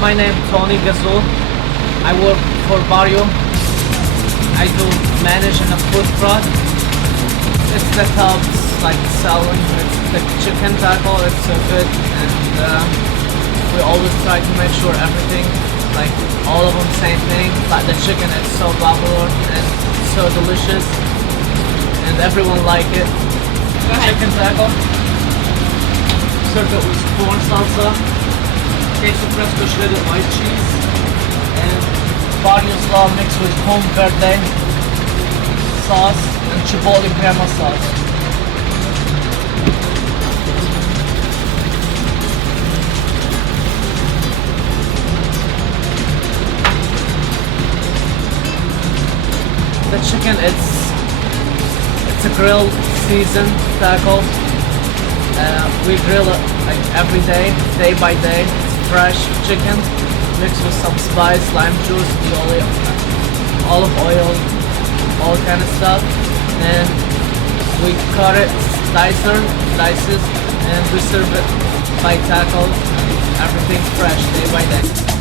My name is Toni Ghazzoul. I work for Barrio. I do manage in a food truck. It's the helps like selling. It's the chicken taco. It's so good, and we always try to make sure everything, like all of them, same thing. But the chicken is so popular and so delicious, and everyone like it. Chicken taco. Serve it with corn salsa, queso fresco shredded white cheese, and Barrio slaw mixed with home verde sauce and chipotle crema sauce. The chicken, it's a grilled seasoned taco. We grill it like every day by day. It's fresh chicken mixed with some spice, lime juice, olive oil, all kind of stuff. And we cut it slices, and we serve it by taco. Everything's fresh day by day.